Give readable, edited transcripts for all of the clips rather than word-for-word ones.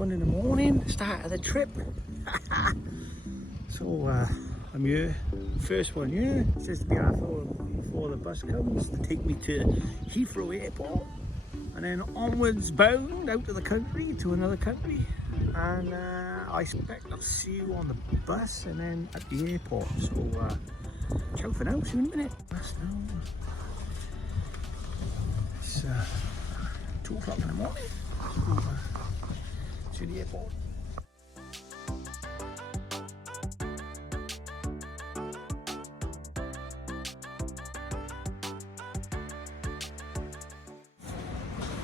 1 in the morning, start of the trip. So I'm here, first one here. It says to be half hour before the bus comes to take me to Heathrow Airport, and then onwards bound out of the country to another country. And I expect I'll see you on the bus and then at the airport. So ciao for now, see you in a minute. That's now. It's 2 o'clock in the morning. To the airport.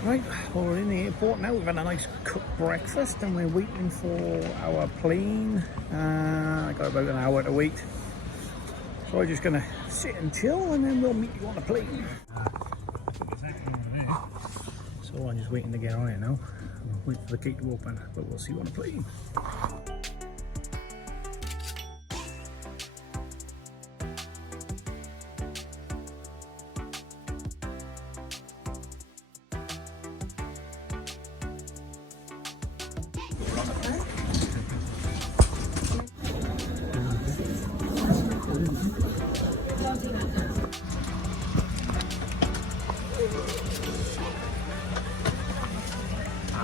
Right, well, we're in the airport now. We've had a nice cooked breakfast and we're waiting for our plane. I got about an hour to wait. So I'm just going to sit and chill and then we'll meet you on the plane. So I'm just waiting to get on it now. I'll wait for the gate to open, but we'll see you on the plane.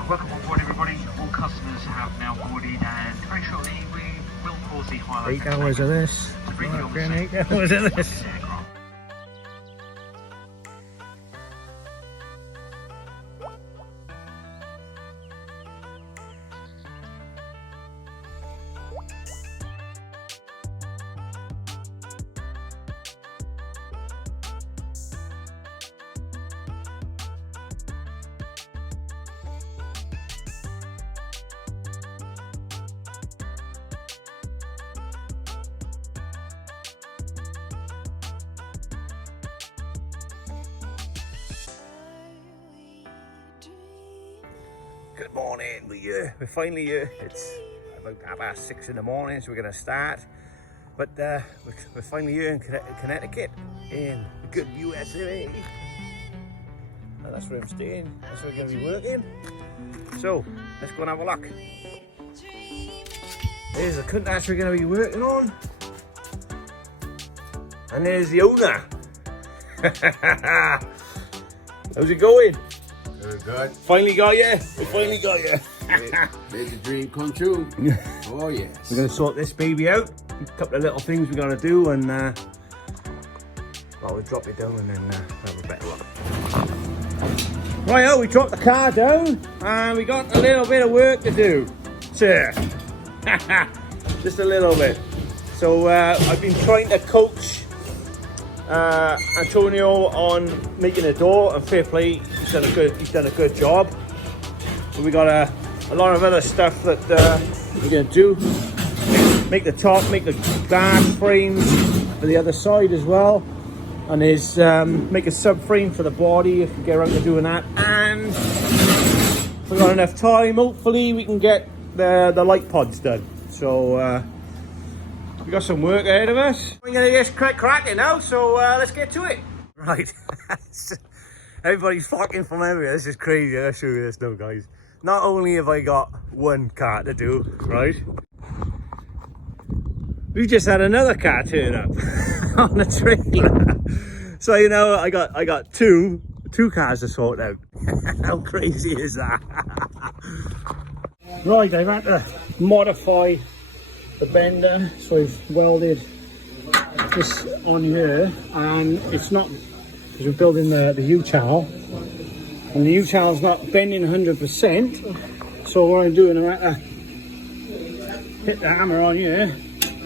Welcome on board, everybody. All customers have now boarded, and very shortly we will pause the highlight. 8 hours of this. To bring you on 8 hours of this. aircraft. Good morning, we're finally here. It's about 6:30 in the morning, so we're going to start. But we're finally here in Connecticut, in good USA. And that's where I'm staying, that's where we're going to be working. So, let's go and have a look. There's the Countach we're going to be working on. And there's the owner. How's it going? Good. Finally got you. We finally got you. Made the dream come true. Oh yes. We're going to sort this baby out. A couple of little things we got to do, and well, we'll drop it down and then have a better look. Right, we dropped the car down, and we got a little bit of work to do, sir. Just a little bit. So I've been trying to coach Antonio on making a door, and fair play, he's done a good job. So we got a lot of other stuff that we're going to do. Make the top, make the glass frames for the other side as well, and is make a subframe for the body if we get around to doing that. And if we've got enough time, hopefully we can get the light pods done. So we got some work ahead of us. We're gonna get cracking now, so let's get to it. Right, everybody's flocking from everywhere. This is crazy. I'll show you this now, guys. Not only have I got one car to do, right? We've just had another car turn up on the trailer. So you know, I got two cars to sort out. How crazy is that? Right, I've had to modify the bender, so I've welded this on here, and it's not, because we're building the U-channel, and the U-channel's not bending 100%. So what I'm doing, I'm going to hit the hammer on here,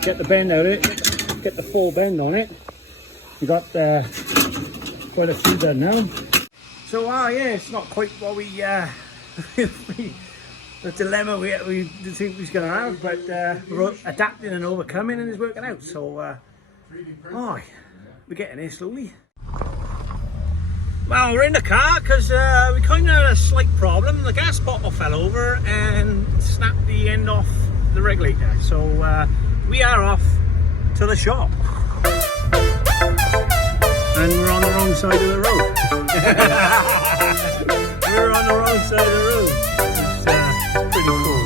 get the bend out of it, get the full bend on it. We got quite a few done now. So yeah, it's not quite what we the dilemma we think we was going to have, but we're adapting and overcoming, and it's working out. So we're getting there slowly. Well, we're in the car because we kind of had a slight problem. The gas bottle fell over and snapped the end off the regulator. So we are off to the shop. And we're on the wrong side of the road. We're on the wrong side of the road. It's pretty cool.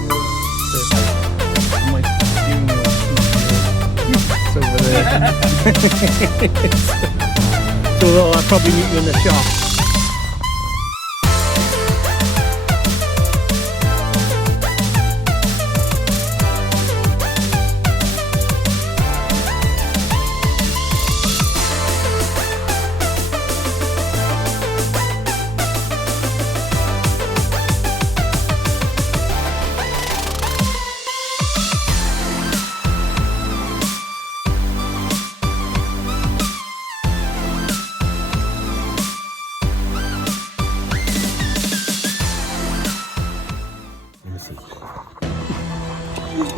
So I'll probably meet you in the shop.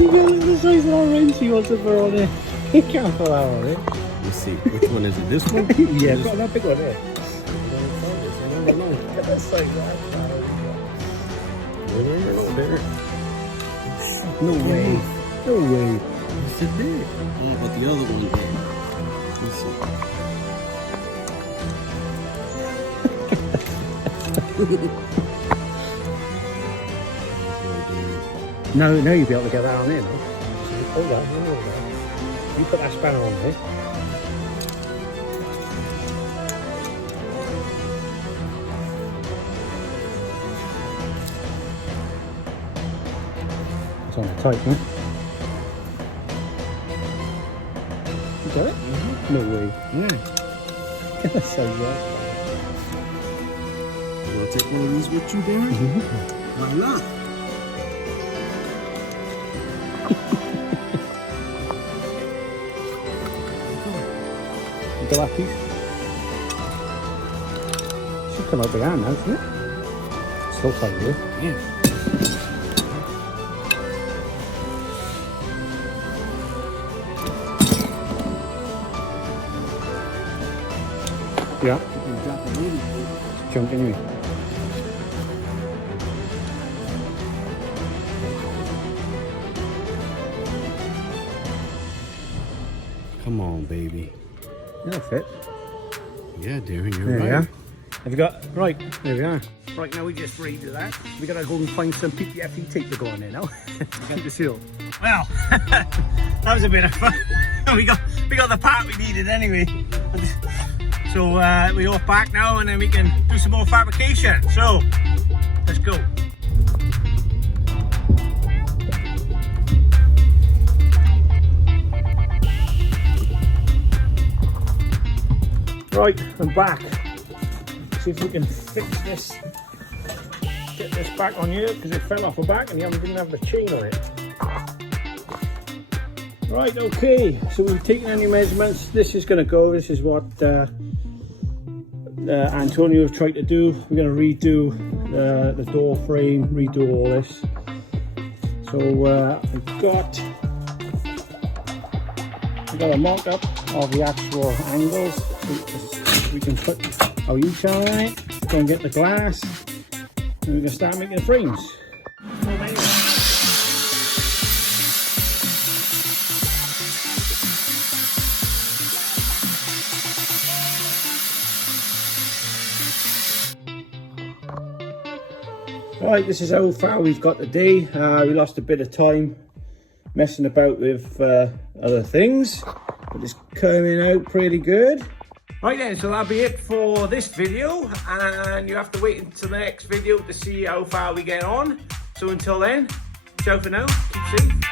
The size of our wrench he wants to put on it. He can't put that on it. Let's see. Which one is it? This one? Yeah, got that big one there. Look at this size. No way. No way. It's a big. Oh, but the other one there. Let's see. No, you'll be able to get that on there, no? Hold that, hold that. You put that spanner on there. It's on the tight, huh? You got it? Mm-hmm. No way. Yeah. That's so good. You want to take one of these with you, Darren? Mm-hmm. Why not? That piece. Should come out the hand now, shouldn't it? Still tight here. Yeah. Yeah. You can drop it in. It's junk anyway. Come on, baby. That'll fit. Yeah, Darren, you're There we right. are. Have you got, right, there we are. Right, now we just redo that. We gotta go and find some PPFE tape to go on there now. Get the seal. Well, that was a bit of fun. we got the part we needed anyway. So we're off back now and then we can do some more fabrication. So, let's go. Right, I'm back. See if we can fix this. Get this back on here because it fell off the back and you didn't have the chain on it. Right, okay. So we've taken any measurements. This is going to go. This is what Antonio have tried to do. We're going to redo the door frame, redo all this. So I've got a mock-up of the actual angles. We can put our U-tail on it, go and get the glass, and we can start making the frames. Right, this is how far we've got today. We lost a bit of time messing about with other things, but it's coming out pretty good. Right then, so that'll be it for this video, and you have to wait until the next video to see how far we get on. So until then, ciao for now, keep safe.